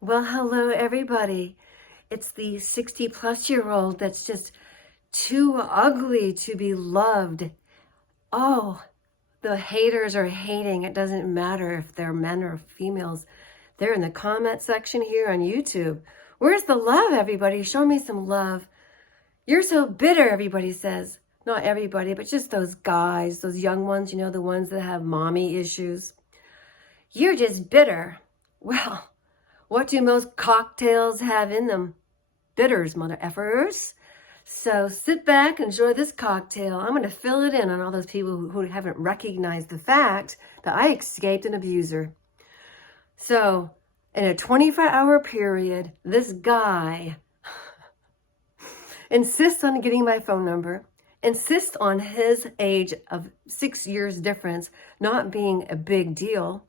Well, hello, everybody. It's the 60-plus-year-old that's just too ugly to be loved. Oh, the haters are hating. It doesn't matter if they're men or females. They're in the comment section here on YouTube. Where's the love, everybody? Show me some love. You're so bitter, everybody says. Not everybody, but just those guys, those young ones, the ones that have mommy issues. You're just bitter. Well, what do most cocktails have in them? Bitters, mother effers. So sit back, enjoy this cocktail. I'm going to fill it in on all those people who haven't recognized the fact that I escaped an abuser. So in a 24-hour period, this guy insists on getting my phone number, insists on his age of 6 years difference not being a big deal.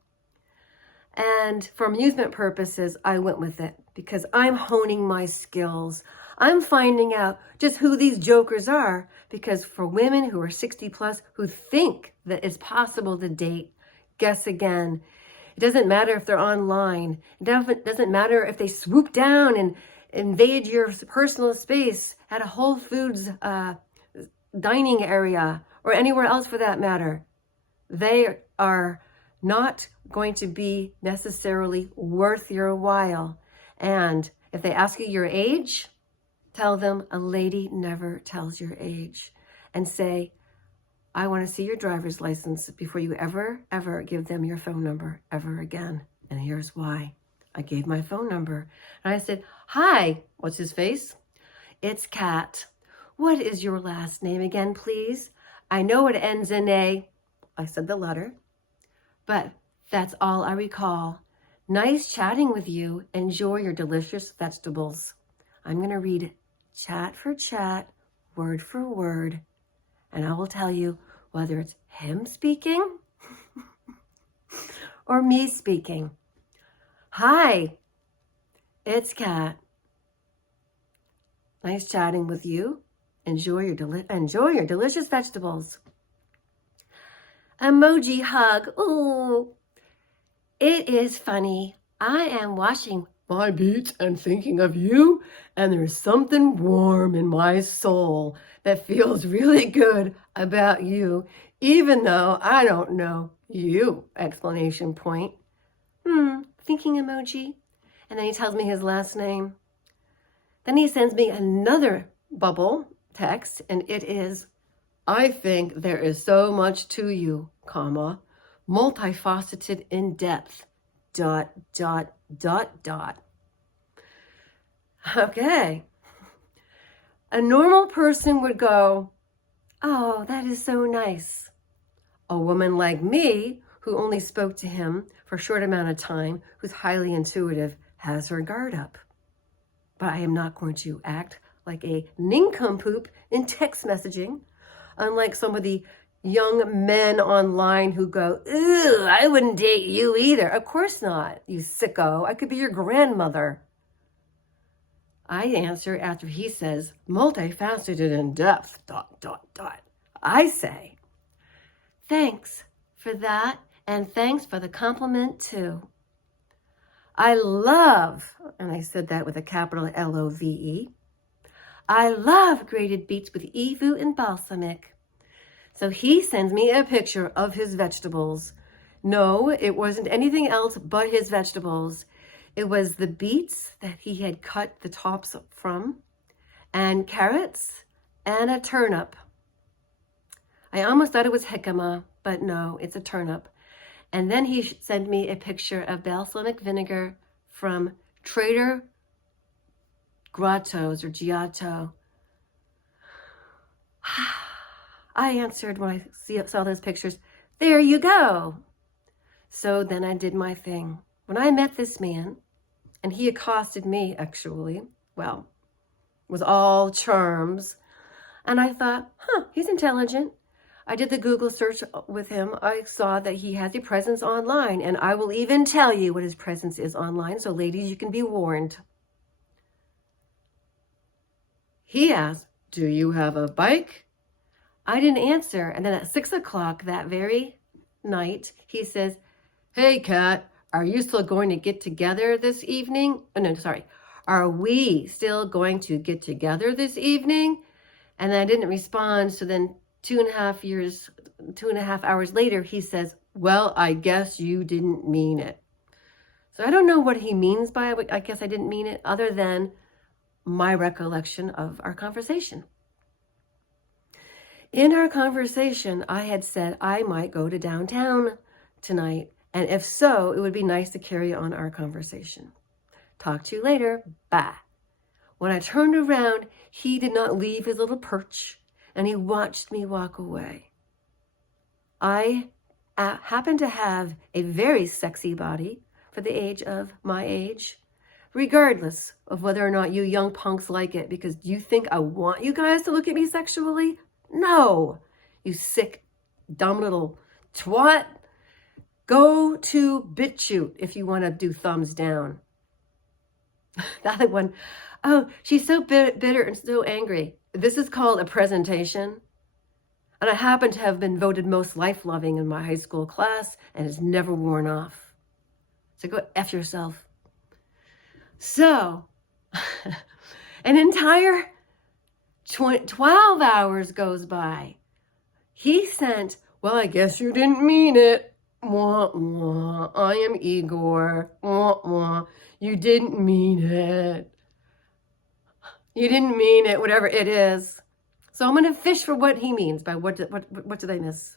And for amusement purposes, I went with it because I'm honing my skills. I'm finding out just who these jokers are, because for women who are 60 plus who think that it's possible to date, guess again. It doesn't matter if they're online. It doesn't matter if they swoop down and invade your personal space at a Whole Foods dining area or anywhere else for that matter. They are not going to be necessarily worth your while. And if they ask you your age, tell them a lady never tells your age, and say, I want to see your driver's license before you ever give them your phone number ever again. And here's why. I gave my phone number and I said, hi, what's his face? It's Kat. What is your last name again, please? I know it ends in A. I said the letter. But that's all I recall. Nice chatting with you. Enjoy your delicious vegetables. I'm going to read chat for chat, word for word, and I will tell you whether it's him speaking or me speaking. Hi, it's Kat. Nice chatting with you. Enjoy your delicious vegetables. Emoji hug. Ooh. It is funny. I am washing my beats and thinking of you, and there's something warm in my soul that feels really good about you, even though I don't know you! Exclamation point. Thinking emoji. And then he tells me his last name. Then he sends me another bubble text, and it is, I think there is so much to you, comma, multifaceted in depth, ... Okay. A normal person would go, oh, that is so nice. A woman like me, who only spoke to him for a short amount of time, who's highly intuitive, has her guard up. But I am not going to act like a nincompoop in text messaging, unlike some of the young men online who go, ew, I wouldn't date you either. Of course not, you sicko. I could be your grandmother. I answer after he says, multifaceted in depth, ... I say, thanks for that, and thanks for the compliment too. I love, and I said that with a capital L-O-V-E, I love grated beets with evu and balsamic. So he sends me a picture of his vegetables. No, it wasn't anything else but his vegetables. It was the beets that he had cut the tops from, and carrots, and a turnip. I almost thought it was jicama, but no, it's a turnip. And then he sent me a picture of balsamic vinegar from Trader Grotto's or Giotto. I answered when I saw those pictures, there you go. So then I did my thing. When I met this man, and he accosted me actually, well, was all charms. And I thought, he's intelligent. I did the Google search with him. I saw that he has a presence online, and I will even tell you what his presence is online. So ladies, you can be warned. He asked, do you have a bike? I didn't answer. And then at 6 o'clock that very night, he says, hey, Kat, Are you still going to get together this evening? Oh, no, sorry. Are we still going to get together this evening? And then I didn't respond. So then 2.5 hours later, he says, well, I guess you didn't mean it. So I don't know what he means by it. I guess I didn't mean it, other than my recollection of our conversation. In our conversation, I had said I might go to downtown tonight. And if so, it would be nice to carry on our conversation. Talk to you later. Bye. When I turned around, he did not leave his little perch, and he watched me walk away. I happen to have a very sexy body for the age of my age, regardless of whether or not you young punks like it, because do you think I want you guys to look at me sexually? No. You sick, dumb little twat. Go to BitChute if you want to do thumbs down. The other one, oh, she's so bitter and so angry. This is called a presentation. And I happen to have been voted most life-loving in my high school class, and it's never worn off. So go F yourself. So, an entire 12 hours goes by. He sent, well, I guess you didn't mean it. Wah, wah. I am Igor. Wah, wah. You didn't mean it. You didn't mean it, whatever it is. So I'm going to fish for what he means by what did I miss?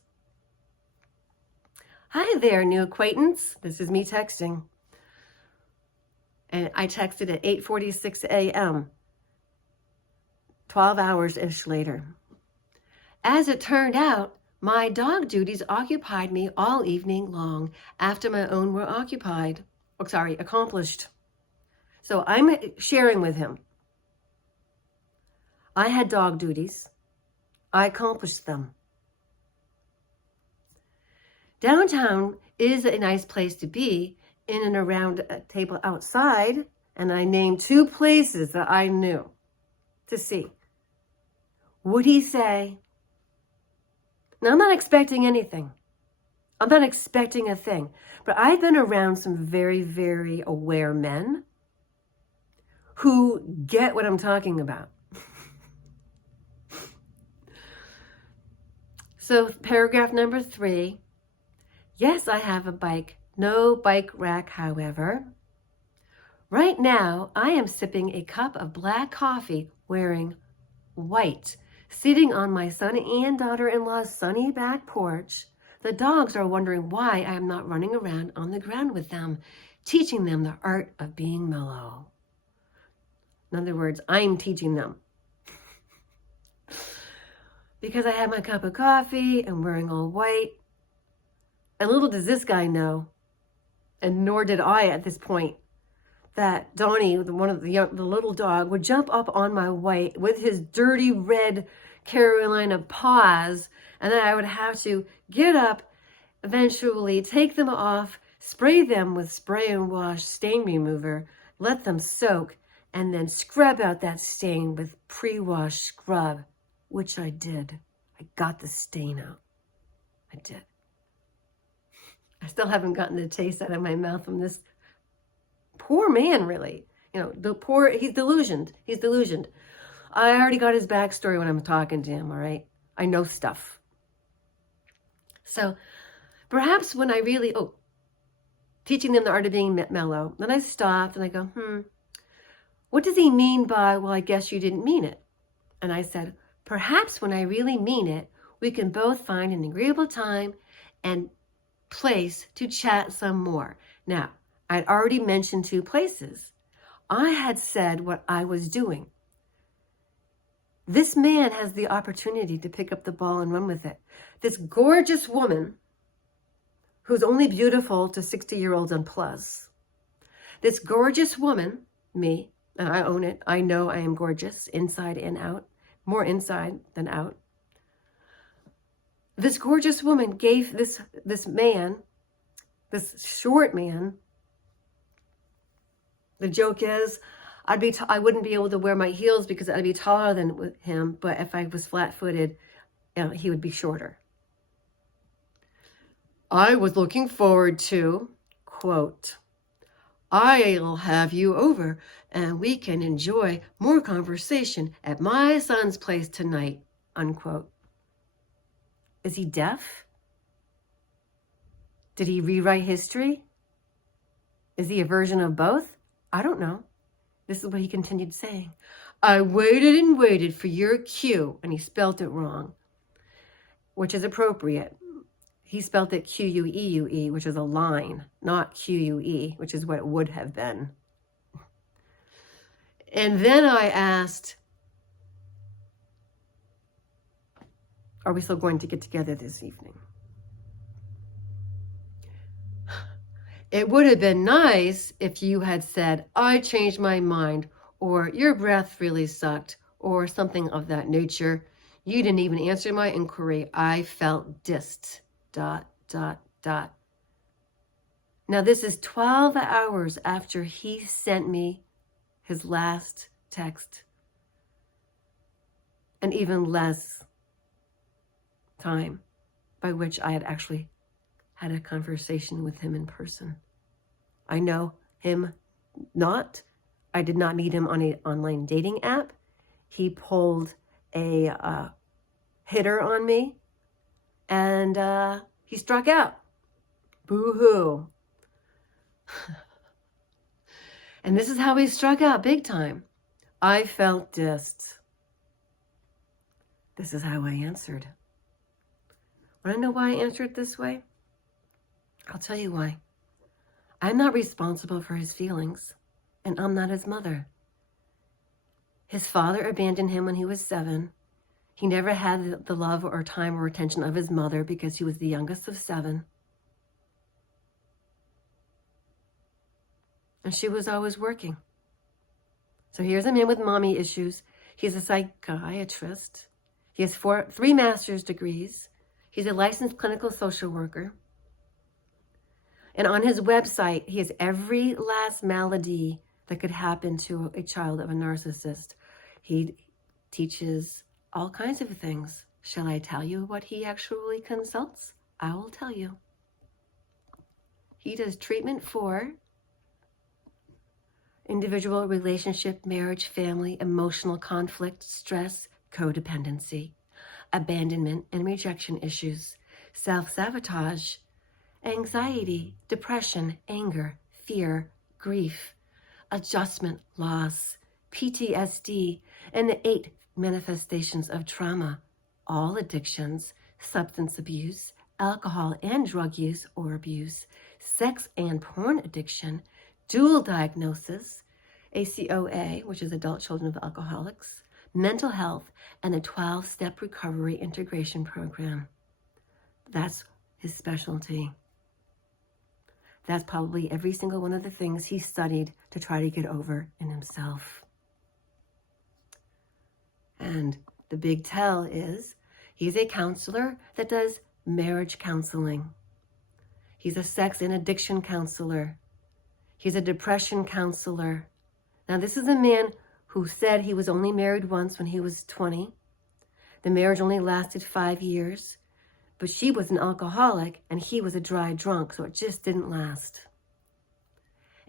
Hi there, new acquaintance. This is me texting. And I texted at 8:46 a.m. 12 hours-ish later. As it turned out, my dog duties occupied me all evening long after my own were accomplished. So I'm sharing with him. I had dog duties. I accomplished them. Downtown is a nice place to be, in and around a table outside, and I named 2 places that I knew to see. Would he say, now I'm not expecting anything. I'm not expecting a thing, but I've been around some very, very aware men who get what I'm talking about. So paragraph number 3, yes, I have a bike. No bike rack, however. Right now, I am sipping a cup of black coffee wearing white, sitting on my son and daughter-in-law's sunny back porch. The dogs are wondering why I am not running around on the ground with them, teaching them the art of being mellow. In other words, I'm teaching them. Because I have my cup of coffee and wearing all white. And little does this guy know, and nor did I at this point, that Donnie, the little dog, would jump up on my white with his dirty red Carolina paws, and then I would have to get up, eventually take them off, spray them with spray and wash stain remover, let them soak, and then scrub out that stain with pre-wash scrub, which I did. I got the stain out. I did. I still haven't gotten the taste out of my mouth from this poor man, really. He's delusioned. He's delusioned. I already got his backstory when I'm talking to him, all right? I know stuff. So perhaps when I really, teaching them the art of being mellow, then I stopped and I go, what does he mean by, well, I guess you didn't mean it? And I said, perhaps when I really mean it, we can both find an agreeable time and place to chat some more. Now, I'd already mentioned 2 places. I had said what I was doing. This man has the opportunity to pick up the ball and run with it. This gorgeous woman, who's only beautiful to 60-year-olds and plus. This gorgeous woman, me, and I own it. I know I am gorgeous, inside and out. More inside than out. This gorgeous woman gave this man, this short man, the joke is, I wouldn't be able to wear my heels because I'd be taller than him, but if I was flat-footed, he would be shorter. I was looking forward to, quote, "I'll have you over and we can enjoy more conversation at my son's place tonight," unquote. Is he deaf? Did he rewrite history? Is he a version of both? I don't know. This is what he continued saying. "I waited and waited for your cue," and he spelt it wrong, which is appropriate. He spelt it Q-U-E-U-E, which is a line, not Q-U-E, which is what it would have been. And then I asked, "Are we still going to get together this evening?" It would have been nice if you had said, "I changed my mind," or "your breath really sucked," or something of that nature. You didn't even answer my inquiry. I felt dissed. ... Now this is 12 hours after he sent me his last text, and even less time by which I had actually had a conversation with him in person. I know him not. I did not meet him on an online dating app. He pulled a hitter on me, and he struck out. Boo-hoo. And this is how he struck out big time. I felt dissed. This is how I answered. Want to know why I answered this way? I'll tell you why. I'm not responsible for his feelings, and I'm not his mother. His father abandoned him when he was 7. He never had the love or time or attention of his mother because he was the youngest of 7. And she was always working. So here's a man with mommy issues. He's a psychiatrist. He has 3 master's degrees. He's a licensed clinical social worker. And on his website, he has every last malady that could happen to a child of a narcissist. He teaches all kinds of things. Shall I tell you what he actually consults? I will tell you. He does treatment for individual, relationship, marriage, family, emotional conflict, stress, codependency, abandonment and rejection issues, self-sabotage, anxiety, depression, anger, fear, grief, adjustment, loss, PTSD, and the 8 manifestations of trauma, all addictions, substance abuse, alcohol and drug use or abuse, sex and porn addiction, dual diagnosis, ACOA, which is adult children of alcoholics, mental health, and a 12-step recovery integration program. That's his specialty. That's probably every single one of the things he studied to try to get over in himself. And the big tell is he's a counselor that does marriage counseling. He's a sex and addiction counselor. He's a depression counselor. Now, this is a man who said he was only married once when he was 20. The marriage only lasted 5 years. But she was an alcoholic and he was a dry drunk, so it just didn't last.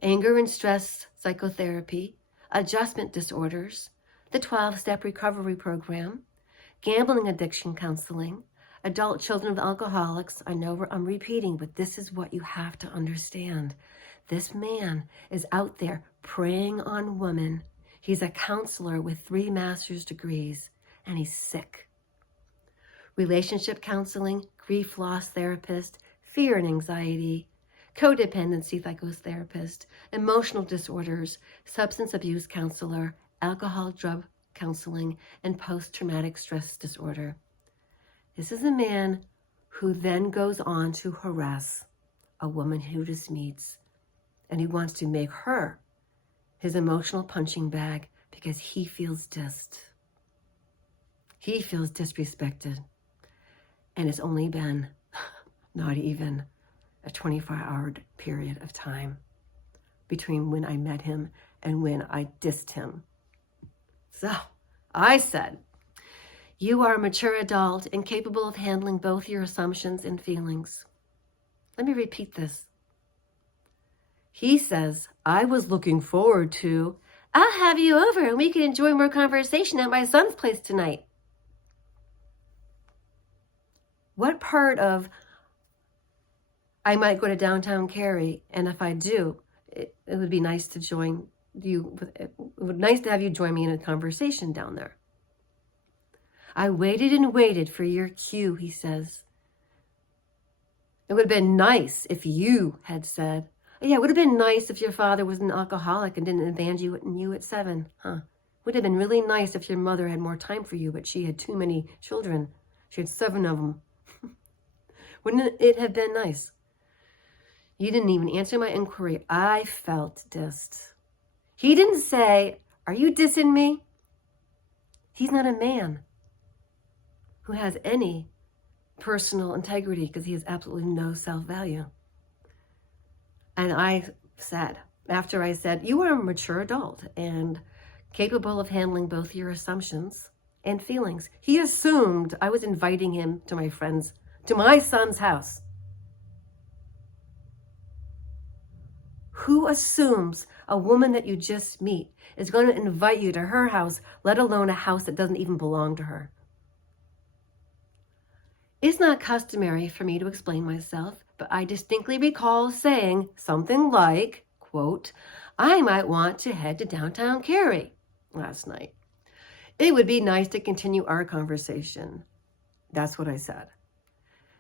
Anger and stress psychotherapy, adjustment disorders, the 12-step recovery program, gambling addiction counseling, adult children of alcoholics. I know I'm repeating, but this is what you have to understand. This man is out there preying on women. He's a counselor with 3 master's degrees, and he's sick. Relationship counseling, grief loss therapist, fear and anxiety, codependency psychotherapist, emotional disorders, substance abuse counselor, alcohol drug counseling, and post-traumatic stress disorder. This is a man who then goes on to harass a woman who just meets, and he wants to make her his emotional punching bag because he feels dissed. He feels disrespected. And it's only been not even a 24-hour period of time between when I met him and when I dissed him. So I said, you are a mature adult and capable of handling both your assumptions and feelings. Let me repeat this. He says, I was looking forward to, I'll have you over and we can enjoy more conversation at my son's place tonight. What part of, I might go to downtown Cary, and if I do, it would be nice to join you. It would be nice to have you join me in a conversation down there. I waited and waited for your cue, he says. It would have been nice if you had said, yeah, it would have been nice if your father was an alcoholic and didn't abandon you at 7, huh? Would have been really nice if your mother had more time for you, but she had too many children. She had 7 of them. Wouldn't it have been nice? You didn't even answer my inquiry. I felt dissed. He didn't say, are you dissing me? He's not a man who has any personal integrity because he has absolutely no self-value. And I said, after I said, you are a mature adult and capable of handling both your assumptions and feelings. He assumed I was inviting him to my son's house. Who assumes a woman that you just meet is going to invite you to her house, let alone a house that doesn't even belong to her? It's not customary for me to explain myself, but I distinctly recall saying something like, quote, I might want to head to downtown Cary last night. It would be nice to continue our conversation. That's what I said.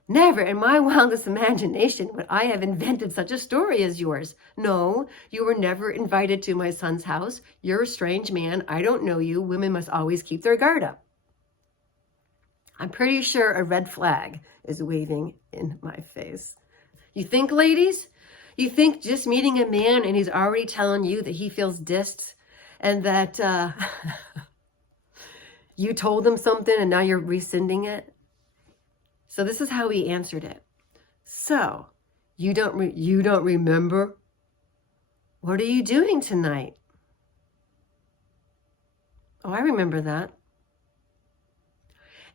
Never in my wildest imagination would I have invented such a story as yours. No, you were never invited to my son's house. You're a strange man. I don't know you. Women must always keep their guard up. I'm pretty sure a red flag is waving in my face. You think, ladies? You think just meeting a man and he's already telling you that he feels dissed and that you told him something and now you're rescinding it? So this is how he answered it. So, you don't remember? What are you doing tonight? Oh, I remember that.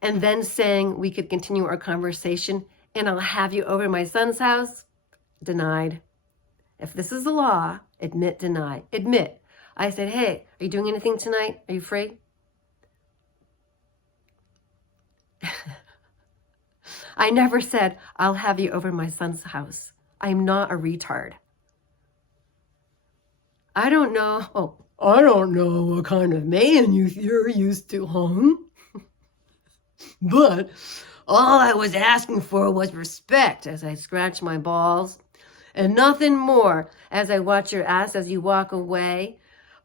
And then saying we could continue our conversation and I'll have you over to my son's house? Denied. If this is the law, admit, deny. Admit. I said, hey, are you doing anything tonight? Are you free? I never said, I'll have you over to my son's house. I'm not a retard. I don't know what kind of man you're used to, huh? But all I was asking for was respect as I scratch my balls and nothing more as I watch your ass as you walk away.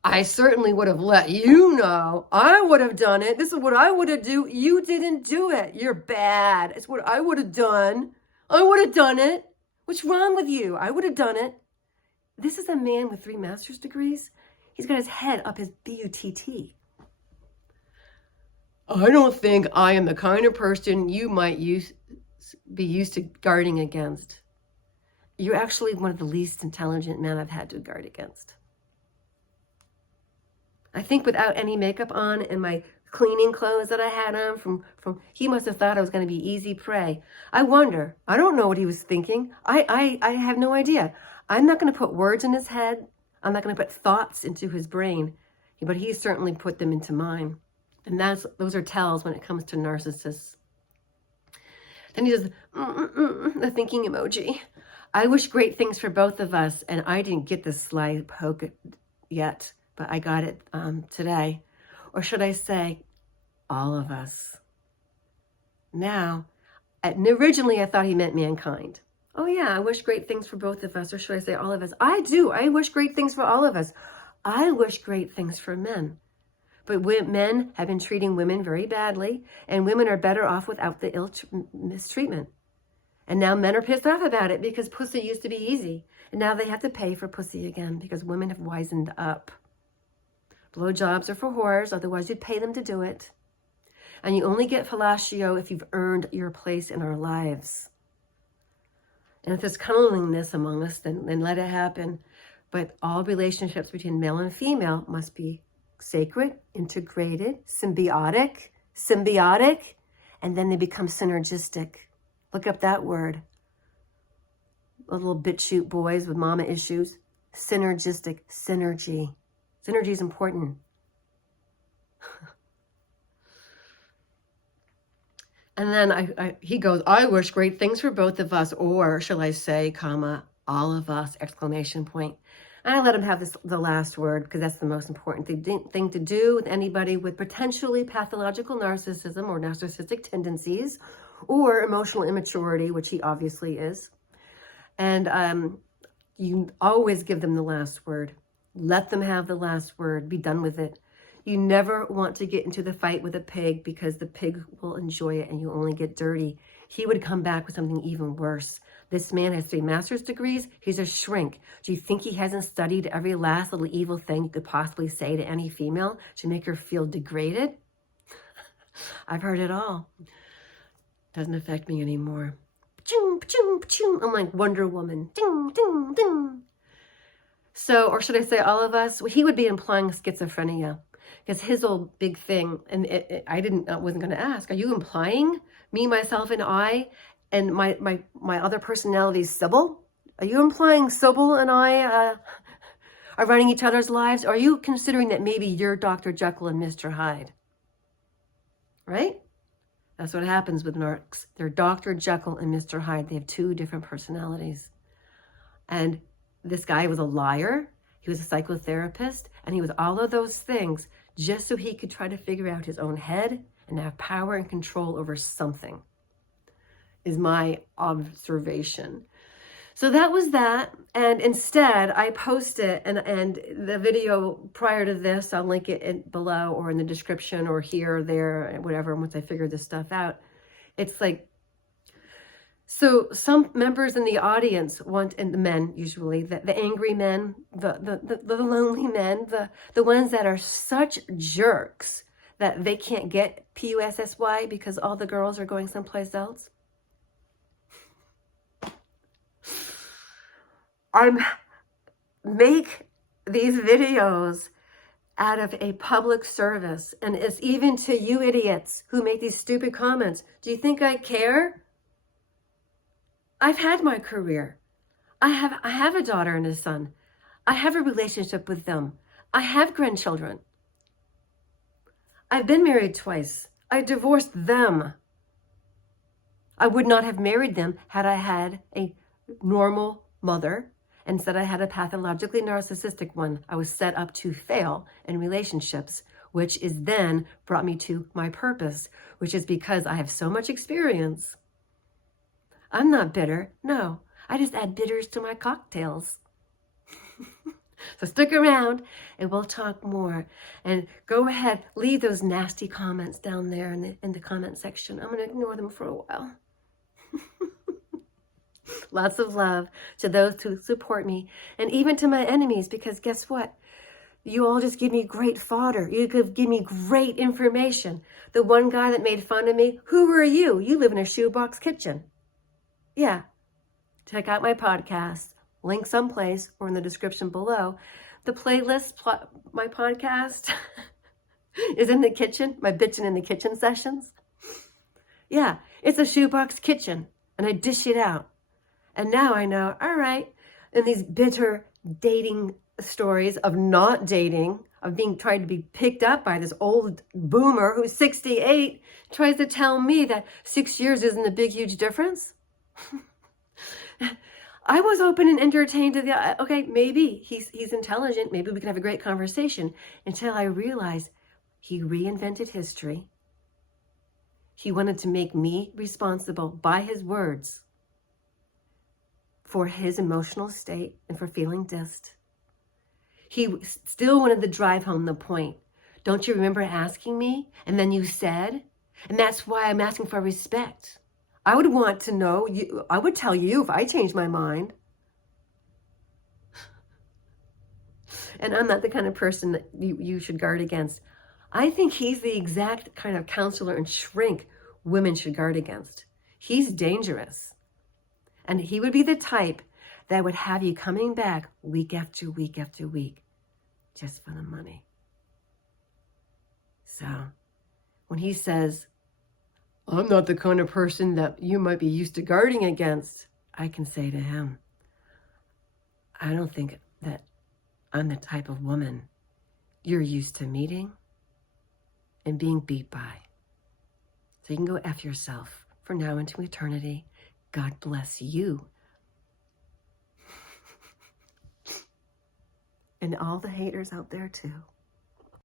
I certainly would have let you know. I would have done it. This is what I would have do. You didn't do it. You're bad. It's what I would have done. I would have done it. What's wrong with you? I would have done it. This is a man with 3 master's degrees. He's got his head up his B-U-T-T. I don't think I am the kind of person you might be used to guarding against. You're actually one of the least intelligent men I've had to guard against. I think without any makeup on and my cleaning clothes that I had on from he must have thought I was going to be easy prey. I wonder. I don't know what he was thinking. I have no idea. I'm not going to put words in his head. I'm not going to put thoughts into his brain. But he certainly put them into mine. And those are tells when it comes to narcissists. Then he does the thinking emoji. I wish great things for both of us, and I didn't get this sly poke yet, but I got it today. Or should I say, all of us. Now, originally I thought he meant mankind. Oh yeah, I wish great things for both of us, or should I say all of us? I do. I wish great things for all of us. I wish great things for men. But men have been treating women very badly, and women are better off without the mistreatment. And now men are pissed off about it because pussy used to be easy. And now they have to pay for pussy again because women have wisened up. Blowjobs are for whores, otherwise you'd pay them to do it. And you only get fellatio if you've earned your place in our lives. And if there's cunningliness among us, then let it happen. But all relationships between male and female must be sacred, integrated, symbiotic, and then they become synergistic. Look up that word. Little BitChute boys with mama issues. synergistic synergy. Synergy is important. And then he goes, I wish great things for both of us, or shall I say, comma, all of us, exclamation point. And I let him have the last word, because that's the most important thing to do with anybody with potentially pathological narcissism or narcissistic tendencies or emotional immaturity, which he obviously is. And you always give them the last word. Let them have the last word. Be done with it. You never want to get into the fight with a pig, because the pig will enjoy it and you only get dirty. He would come back with something even worse. This man has 3 master's degrees. He's a shrink. Do you think he hasn't studied every last little evil thing you could possibly say to any female to make her feel degraded? I've heard it all. Doesn't affect me anymore. I'm like Wonder Woman. Ding, ding, ding. So, or should I say all of us? He would be implying schizophrenia. Because his old big thing, and I wasn't going to ask, are you implying me, myself, and I, and my other personality, Sybil? Are you implying Sybil and I are running each other's lives? Or are you considering that maybe you're Dr. Jekyll and Mr. Hyde? Right? That's what happens with narcs. They're Dr. Jekyll and Mr. Hyde. They have 2 different personalities. And this guy was a liar. He was a psychotherapist. And he was all of those things just so he could try to figure out his own head and have power and control over something, is my observation. So that was that. And instead, I posted, and the video prior to this, I'll link it below or in the description or here or there, whatever, once I figure this stuff out. It's like, so some members in the audience want, and the men usually, the angry men, the lonely men, the ones that are such jerks that they can't get PUSSY because all the girls are going someplace else. Make these videos out of a public service, and it's even to you idiots who make these stupid comments. Do you think I care? I've had my career. I have a daughter and a son. I have a relationship with them. I have grandchildren. I've been married twice. I divorced them. I would not have married them had I had a normal mother. Instead, I had a pathologically narcissistic one. I was set up to fail in relationships, which is then brought me to my purpose, which is because I have so much experience. I'm not bitter. No, I just add bitters to my cocktails. So stick around and we'll talk more. And go ahead, leave those nasty comments down there in the comment section. I'm going to ignore them for a while. Lots of love to those who support me, and even to my enemies, because guess what? You all just give me great fodder. You give me great information. The one guy that made fun of me, who are you? You live in a shoebox kitchen. Yeah. Check out my podcast. Link someplace or in the description below. The playlist, my podcast is in the kitchen, my bitchin' in the kitchen sessions. Yeah, it's a shoebox kitchen, and I dish it out. And now I know, all right, in these bitter dating stories of not dating, of being tried to be picked up by this old boomer who's 68, tries to tell me that 6 years isn't a big, huge difference. I was open and entertained to the, okay, maybe he's intelligent. Maybe we can have a great conversation, until I realized he reinvented history. He wanted to make me responsible by his words for his emotional state and for feeling dissed. He still wanted to drive home the point. Don't you remember asking me? And then you said, and that's why I'm asking for respect. I would want to know, I would tell you if I changed my mind. And I'm not the kind of person that you should guard against. I think he's the exact kind of counselor and shrink women should guard against. He's dangerous. And he would be the type that would have you coming back week after week after week just for the money. So when he says, I'm not the kind of person that you might be used to guarding against, I can say to him, I don't think that I'm the type of woman you're used to meeting and being beat by. So you can go F yourself for now into eternity. God bless you. And all the haters out there too.